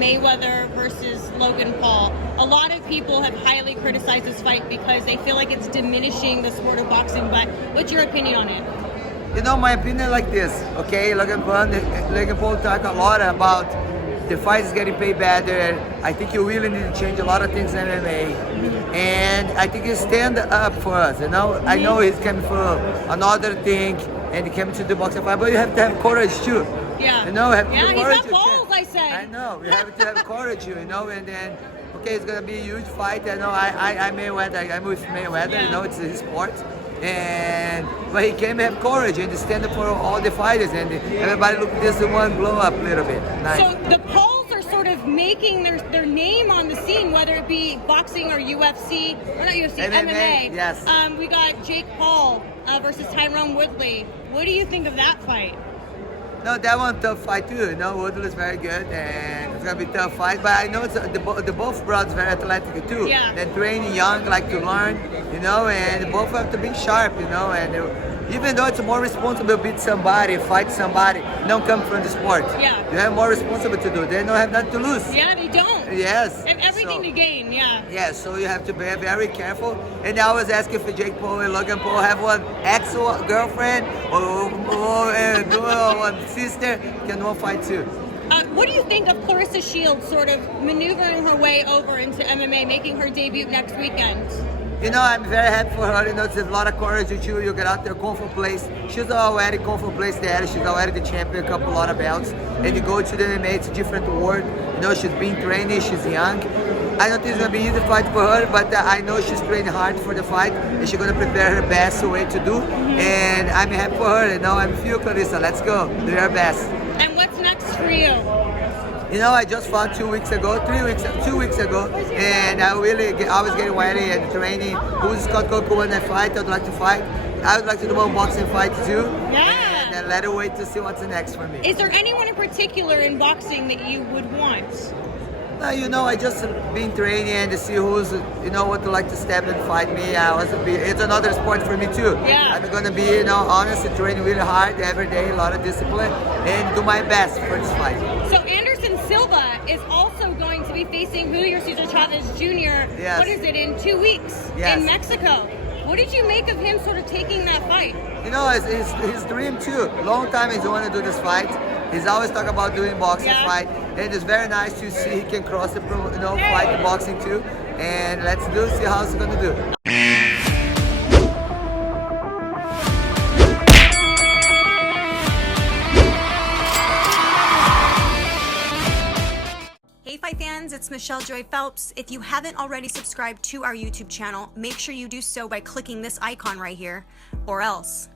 Mayweather versus Logan Paul. A lot of people have highly criticized this fight because they feel like it's diminishing the sport of boxing, but what's your opinion on it? You know, my opinion like this, okay? Logan Paul talk a lot about the fight is getting paid better. I think you really need to change a lot of things in MMA. And I think you stand up for us, you know? I know he's coming from another thing and he came to the boxing fight, but you have to have courage too. Yeah. You know, have yeah, the he's courage got balls, I said. I know, you have to have courage, you know, and then, okay, it's gonna be a huge fight. I know I'm Mayweather, I'm with Mayweather, Yeah. you know, it's his sport. But he came have courage and stand up for all the fighters, and everybody look at this one blow up a little bit. Nice. So the Pauls are sort of making their name on the scene, whether it be boxing or UFC, or not UFC, MMA. Yes. We got Jake Paul versus Tyrone Woodley. What do you think of that fight? No, that one tough fight too. You know, Woodley is very good, and it's gonna be a tough fight. But I know it's the both brothers very athletic too. Yeah. They're training young, like to learn, you know, and both have to be sharp, you know. And even though it's more responsible to beat somebody, fight somebody, don't come from the sport. Yeah. You have more responsible to do. They don't have nothing to lose. Yeah, they don't. Yes. And everything to gain. Yeah. Yeah, so you have to be very careful. And I was asking for Jake Paul and Logan Paul have one ex-girlfriend or one sister, can one fight too. What do you think of Claressa Shields sort of maneuvering her way over into MMA, making her debut next weekend? You know, I'm very happy for her. You know, there's a lot of courage too. You get out there, comfort place. She's already comfort place there. She's already the champion, a lot of belts. And you go to the MMA, it's a different world. You know, she's been training, she's young. I don't think it's gonna be an easy fight for her, but I know she's training hard for the fight, and she's gonna prepare her best way to do. And I'm happy for her. You know, I'm with you, Claressa. Let's go, do your best. And what's next for you? You know, I just fought 2 weeks ago, 2 weeks ago, and I was getting ready and training. Who's Scott Coco when I fight? I'd like to fight. I would like to do one boxing fight too. Yeah. And then let her wait to see what's next for me. Is there anyone in particular in boxing that you would want? No, you know, I just been training and to see who's, you know, what to like to step and fight me. It's another sport for me too. Yeah. I'm gonna be, you know, honest and train really hard every day, a lot of discipline, and do my best for this fight. So Anderson Silva is also going to be facing Julio Cesar Chavez Jr. Yes. What is it, in 2 weeks Yes. in Mexico? What did you make of him sort of taking that fight? You know, it's his dream too. Long time he's wanted to do this fight. He's always talking about doing boxing fight, and it's very nice to see he can cross the, you know, fight the boxing too. And let's see how he's gonna do. Hey Fight fans, it's Michelle Joy Phelps. If you haven't already subscribed to our YouTube channel, make sure you do so by clicking this icon right here, or else